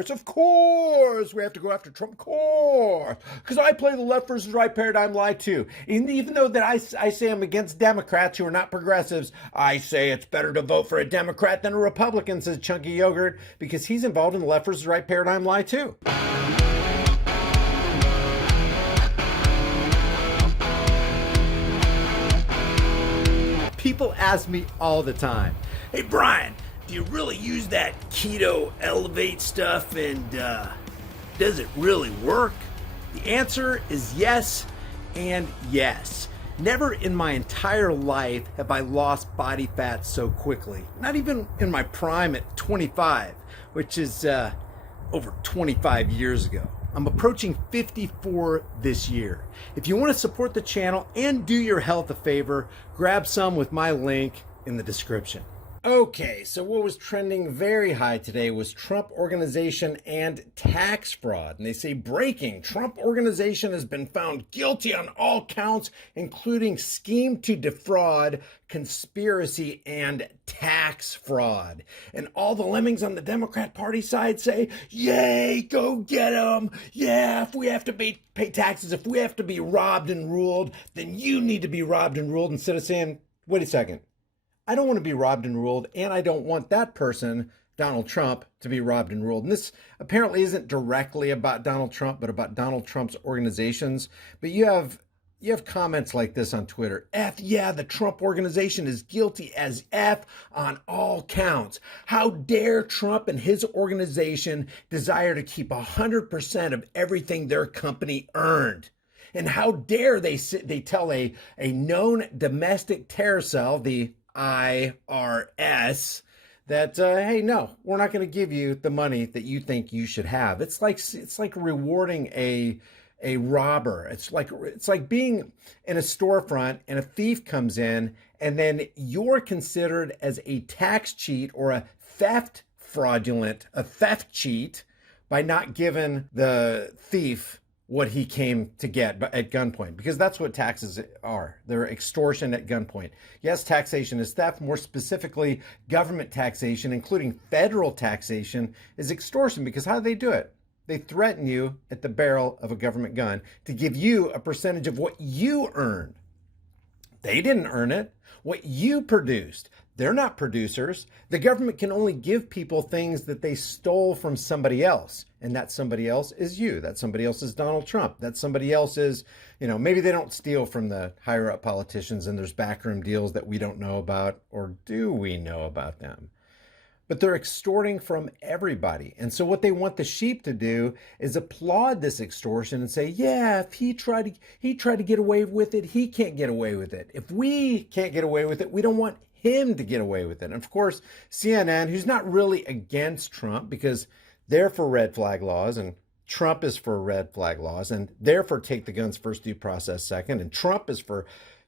of course, we have to go after Trump, of course, because I play the left versus right paradigm lie too. And even though that I say I'm against Democrats who are not progressives, I say it's better to vote for a Democrat than a Republican, says Chunky Yogurt, because he's involved in the left versus right paradigm lie too. People ask me all the time, hey Brian, do you really use that keto elevate stuff, and does it really work? The answer is yes and yes. Never in my entire life have I lost body fat so quickly. Not even in my prime at 25, which is over 25 years ago. I'm approaching 54 this year. If you want to support the channel and do your health a favor, grab some with my link in the description. Okay, so what was trending very high today was Trump Organization and tax fraud. And they say breaking, Trump Organization has been found guilty on all counts, including scheme to defraud, conspiracy, and tax fraud. And all the lemmings on the Democrat Party side say, yay, go get them. Yeah, if we have to pay taxes, if we have to be robbed and ruled, then you need to be robbed and ruled, instead of saying, wait a second, I don't want to be robbed and ruled, and I don't want that person, Donald Trump, to be robbed and ruled. And this apparently isn't directly about Donald Trump, but about Donald Trump's organizations. But you have comments like this on Twitter. F yeah, the Trump Organization is guilty as F on all counts. How dare Trump and his organization desire to keep 100% of everything their company earned? And how dare they tell a known domestic terror cell, the IRS, that hey, no, we're not going to give you the money that you think you should have. It's like rewarding a robber. It's like being in a storefront and a thief comes in, and then you're considered as a tax cheat or a theft cheat by not giving the thief what he came to get at gunpoint, because that's what taxes are. They're extortion at gunpoint. Yes, taxation is theft. More specifically, government taxation, including federal taxation, is extortion, because how do they do it? They threaten you at the barrel of a government gun to give you a percentage of what you earned. They didn't earn it. What you produced. They're not producers. The government can only give people things that they stole from somebody else. And that somebody else is you. That somebody else is Donald Trump. That somebody else is, maybe they don't steal from the higher up politicians and there's backroom deals that we don't know about, or do we know about them? But they're extorting from everybody. And so what they want the sheep to do is applaud this extortion and say, yeah, if he tried to get away with it, he can't get away with it. If we can't get away with it, we don't want him to get away with it. And of course, CNN, who's not really against Trump, because they're for red flag laws and Trump is for red flag laws, and they're for take the guns first, due process second, and Trump is for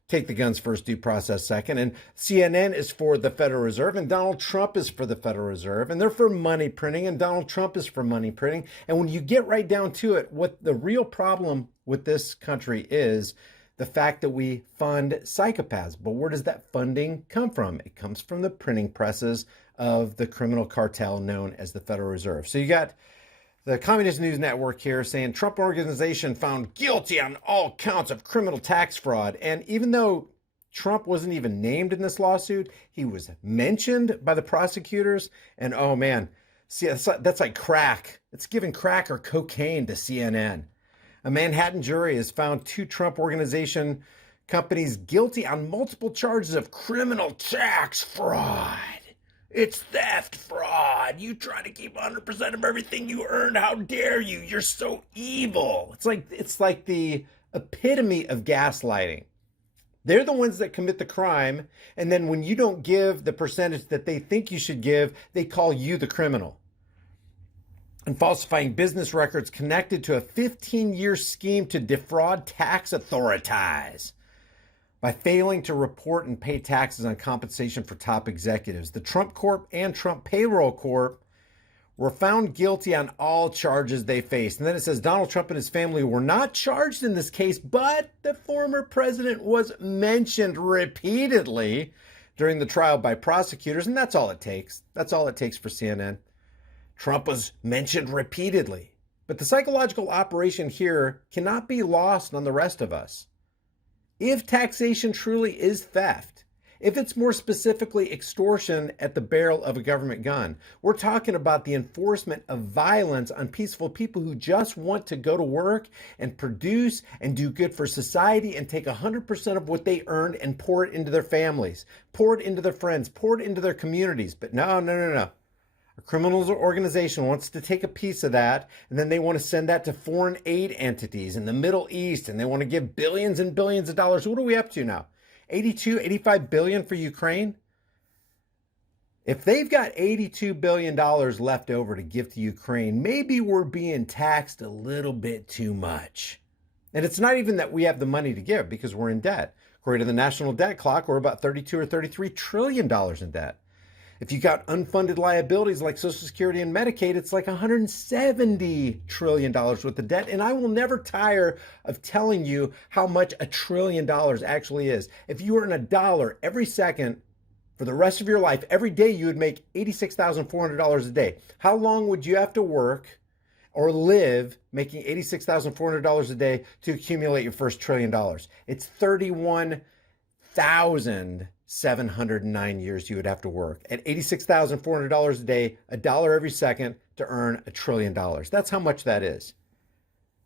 take the guns first, due process second, and CNN is for the Federal Reserve, and Donald Trump is for the Federal Reserve, and they're for money printing, and Donald Trump is for money printing. And when you get right down to it, what the real problem with this country is the fact that we fund psychopaths. But where does that funding come from? It comes from the printing presses of the criminal cartel known as the Federal Reserve. So you got the Communist News Network here saying Trump Organization found guilty on all counts of criminal tax fraud. And even though Trump wasn't even named in this lawsuit, he was mentioned by the prosecutors. And oh man, see, that's like crack. It's giving crack or cocaine to CNN. A Manhattan jury has found 2 Trump Organization companies guilty on multiple charges of criminal tax fraud. It's theft, fraud. You try to keep 100% of everything you earned. How dare you? You're so evil. It's like the epitome of gaslighting. They're the ones that commit the crime, and then when you don't give the percentage that they think you should give, they call you the criminal. And falsifying business records connected to a 15-year scheme to defraud tax authorities by failing to report and pay taxes on compensation for top executives. The Trump Corp and Trump Payroll Corp were found guilty on all charges they faced. And then it says Donald Trump and his family were not charged in this case, but the former president was mentioned repeatedly during the trial by prosecutors. And that's all it takes. That's all it takes for CNN. Trump was mentioned repeatedly. But the psychological operation here cannot be lost on the rest of us. If taxation truly is theft, if it's more specifically extortion at the barrel of a government gun, we're talking about the enforcement of violence on peaceful people who just want to go to work and produce and do good for society and take 100% of what they earned and pour it into their families, pour it into their friends, pour it into their communities. But no. A criminal organization wants to take a piece of that, and then they want to send that to foreign aid entities in the Middle East, and they want to give billions and billions of dollars. What are we up to now? 85 billion for Ukraine? If they've got $82 billion left over to give to Ukraine, maybe we're being taxed a little bit too much. And it's not even that we have the money to give because we're in debt. According to the national debt clock, we're about $32 or $33 trillion in debt. If you got unfunded liabilities like Social Security and Medicaid, it's like $170 trillion worth of debt. And I will never tire of telling you how much $1 trillion actually is. If you earn $1 every second for the rest of your life, every day you would make $86,400 a day. How long would you have to work or live making $86,400 a day to accumulate your first $1 trillion? It's 31,709 years you would have to work at $86,400 a day, $1 every second to earn $1 trillion. That's how much that is.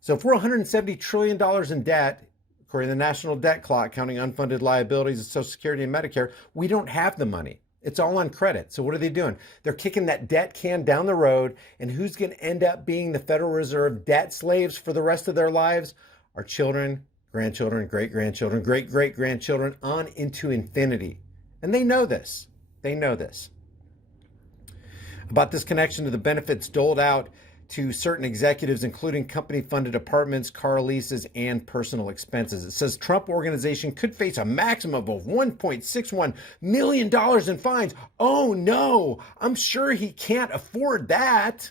So if we're $170 trillion in debt, according to the national debt clock, counting unfunded liabilities of Social Security and Medicare, we don't have the money. It's all on credit. So what are they doing? They're kicking that debt can down the road. And who's going to end up being the Federal Reserve debt slaves for the rest of their lives? Our children, grandchildren, great-grandchildren, great-great-grandchildren, on into infinity. And they know this. They know this. About this connection to the benefits doled out to certain executives, including company-funded apartments, car leases, and personal expenses. It says Trump Organization could face a maximum of $1.61 million in fines. Oh no, I'm sure he can't afford that.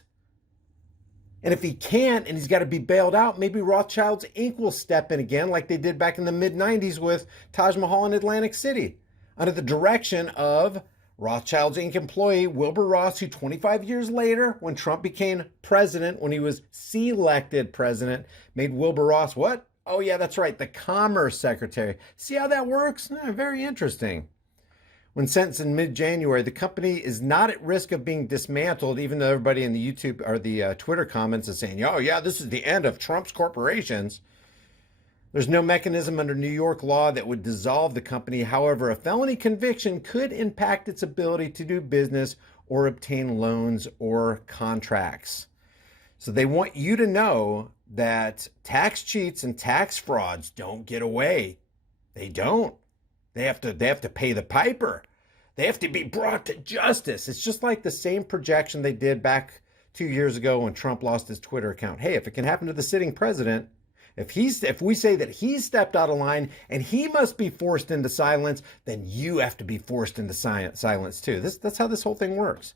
And if he can't and he's got to be bailed out, maybe Rothschild's Inc. will step in again like they did back in the mid-90s with Taj Mahal in Atlantic City, under the direction of Rothschild's Inc. employee Wilbur Ross, who 25 years later, when Trump became president, when he was selected president, made Wilbur Ross what? Oh yeah, that's right, the Commerce Secretary. See how that works? Very interesting. When sentenced in mid-January, the company is not at risk of being dismantled, even though everybody in the YouTube or the Twitter comments is saying, oh yeah, this is the end of Trump's corporations. There's no mechanism under New York law that would dissolve the company. However, a felony conviction could impact its ability to do business or obtain loans or contracts. So they want you to know that tax cheats and tax frauds don't get away. They don't. They have to pay the piper. They have to be brought to justice. It's just like the same projection they did back 2 years ago when Trump lost his Twitter account. Hey, if it can happen to the sitting president, if we say that he stepped out of line and he must be forced into silence, then you have to be forced into silence too. That's how this whole thing works.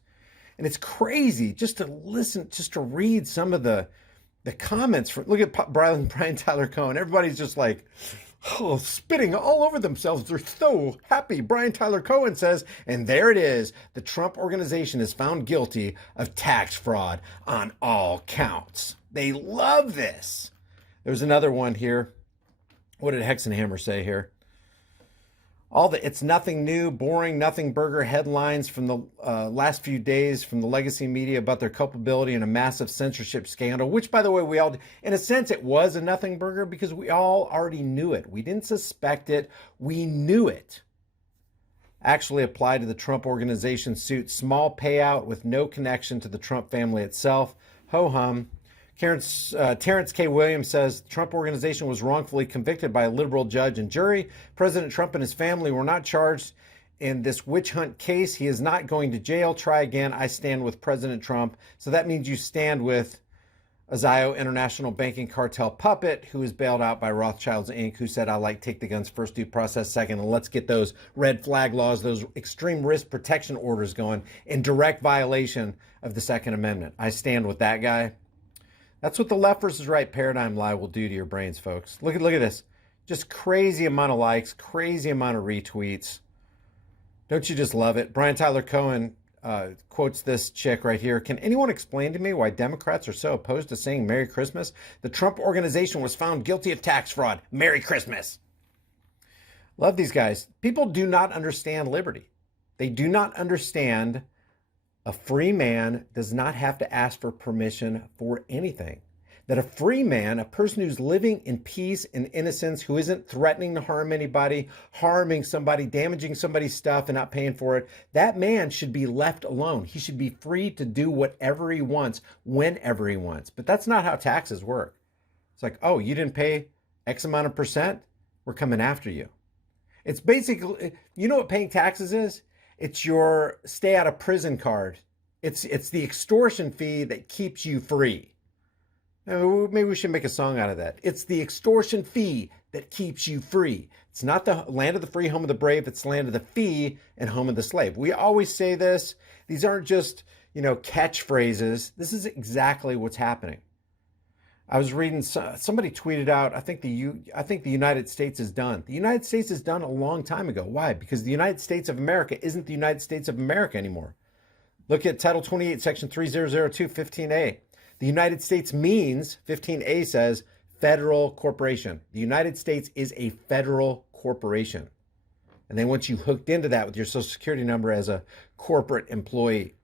And it's crazy just to listen, just to read some of the comments. Look at Brian Tyler Cohen. Everybody's just like, oh, spitting all over themselves. They're so happy. Brian Tyler Cohen says, and there it is. The Trump Organization is found guilty of tax fraud on all counts. They love this. There's another one here. What did Hexenhammer say here? It's nothing new, boring, nothing burger headlines from the last few days from the legacy media about their culpability in a massive censorship scandal, which, by the way, we all, in a sense, it was a nothing burger because we all already knew it. We didn't suspect it. We knew it. Actually applied to the Trump Organization suit. Small payout with no connection to the Trump family itself. Ho-hum. Terrence K. Williams says the Trump Organization was wrongfully convicted by a liberal judge and jury. President Trump and his family were not charged in this witch hunt case. He is not going to jail. Try again. I stand with President Trump. So that means you stand with Azio International Banking Cartel puppet, who is bailed out by Rothschild's Inc., who said, I like take the guns first, due process second, and let's get those red flag laws, those extreme risk protection orders going in direct violation of the Second Amendment. I stand with that guy. That's what the left versus right paradigm lie will do to your brains, folks. Look at this. Just crazy amount of likes, crazy amount of retweets. Don't you just love it? Brian Tyler Cohen quotes this chick right here. Can anyone explain to me why Democrats are so opposed to saying Merry Christmas? The Trump Organization was found guilty of tax fraud. Merry Christmas. Love these guys. People do not understand liberty. They do not understand a free man does not have to ask for permission for anything. That a free man, a person who's living in peace and innocence, who isn't threatening to harm anybody, harming somebody, damaging somebody's stuff and not paying for it, that man should be left alone. He should be free to do whatever he wants, whenever he wants. But that's not how taxes work. It's like, oh, you didn't pay X amount of percent? We're coming after you. It's basically, you know what paying taxes is? It's your stay out of prison card. It's the extortion fee that keeps you free. Maybe we should make a song out of that. It's the extortion fee that keeps you free. It's not the land of the free, home of the brave. It's land of the fee and home of the slave. We always say this. These aren't just, catchphrases. This is exactly what's happening. I was reading, somebody tweeted out, I think the United States is done. The United States is done a long time ago. Why? Because the United States of America isn't the United States of America anymore. Look at Title 28, Section 3002, 15A. The United States means, 15A says, federal corporation. The United States is a federal corporation. And they want you hooked into that with your Social Security number as a corporate employee.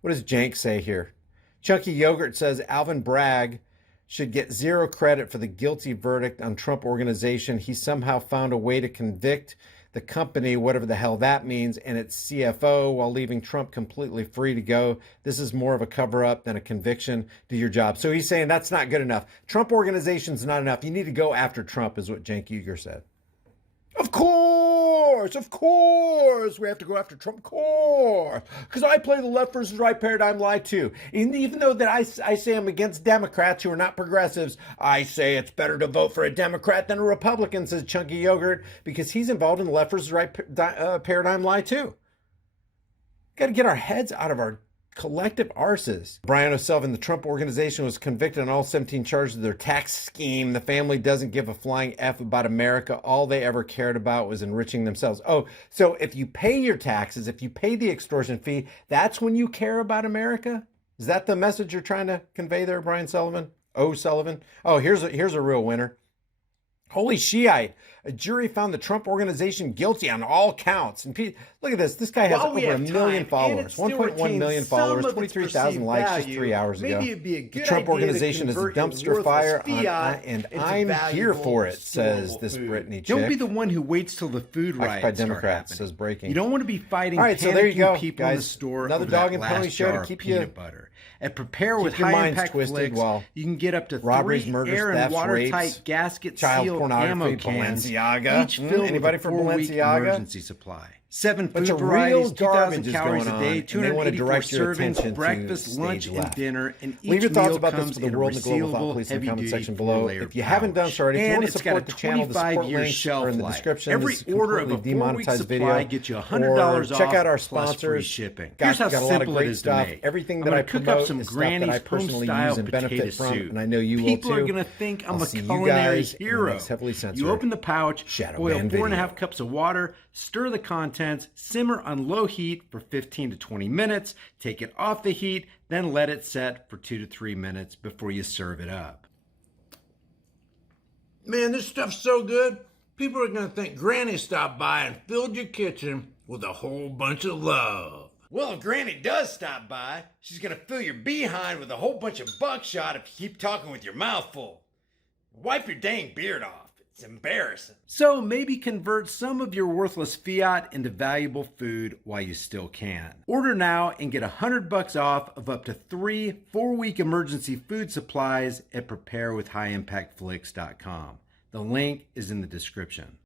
What does Jank say here? Chunky Yogurt says Alvin Bragg should get zero credit for the guilty verdict on Trump Organization. He somehow found a way to convict the company, whatever the hell that means, and its CFO while leaving Trump completely free to go. This is more of a cover-up than a conviction. Do your job. So he's saying that's not good enough. Trump Organization's not enough. You need to go after Trump, is what Cenk Uygur said. Of course, we have to go after Trump, of course, because I play the left versus right paradigm lie too. And even though that I say I'm against Democrats who are not progressives, I say it's better to vote for a Democrat than a Republican, says Chunky Yogurt, because he's involved in the left versus right paradigm lie too. Got to get our heads out of our collective arses. Brian O'Sullivan, the Trump Organization was convicted on all 17 charges of their tax scheme. The family doesn't give a flying F about America. All they ever cared about was enriching themselves. Oh, so if you pay your taxes, if you pay the extortion fee, that's when you care about America? Is that the message you're trying to convey there, Brian Sullivan? O'Sullivan? Oh, here's a real winner. Holy Shiite. A jury found the Trump Organization guilty on all counts. And look at this. This guy has over 1 million followers, 1.1 million followers, 23,000 likes just 3 hours ago. The Trump Organization is a dumpster fire, and I'm here for it, says this Brittany chick. Don't be the one who waits till the food riots by Democrats, start says breaking. You don't want to be fighting people in the store Another over dog that and pony last show jar to keep of peanut butter. At Prepare with High Impact Flicks, you can get up to robberies, 3 murders, air and thefts, watertight rapes, gasket child sealed pornography, ammo cans, Balenciaga. each filled Anybody with for a 4-week Balenciaga? emergency supply. 7 Bunch food of real varieties, 2,000 garbage is calories going a day, on, and they want to 284 direct your attention servings, to breakfast, stage lunch, and left. dinner, and each Leave your thoughts meal about this comes for the in a world and the global thought, resealable, please, in the comment heavy-duty section below. 4-layer If you haven't done so already, if you and want to it's got support a the channel, the support 25-year links shelf are in the life. description. Every This is order of a completely 4-week demonetized supply video. gets you Or $100 check off out our plus free sponsors. shipping. Got Here's how a lot of simple it great is to stuff. make. Everything I'm that I gonna cook up promote some is stuff that I Granny's personally home-style use and benefit potato from, soup. and I know you will too. People are going to think I'm I'll a see you culinary guys in the hero. next heavily censored You open the pouch, Shadow boil Man 4.5 video. cups of water, stir the contents, simmer on low heat for 15 to 20 minutes, take it off the heat, then let it set for 2 to 3 minutes before you serve it up. Man, this stuff's so good, people are going to think Granny stopped by and filled your kitchen with a whole bunch of love. Well, if Granny does stop by, she's gonna fill your behind with a whole bunch of buckshot if you keep talking with your mouth full. Wipe your dang beard off. It's embarrassing. So maybe convert some of your worthless fiat into valuable food while you still can. Order now and get $100 off of up to 3 4-week emergency food supplies at preparewithhighimpactflix.com. The link is in the description.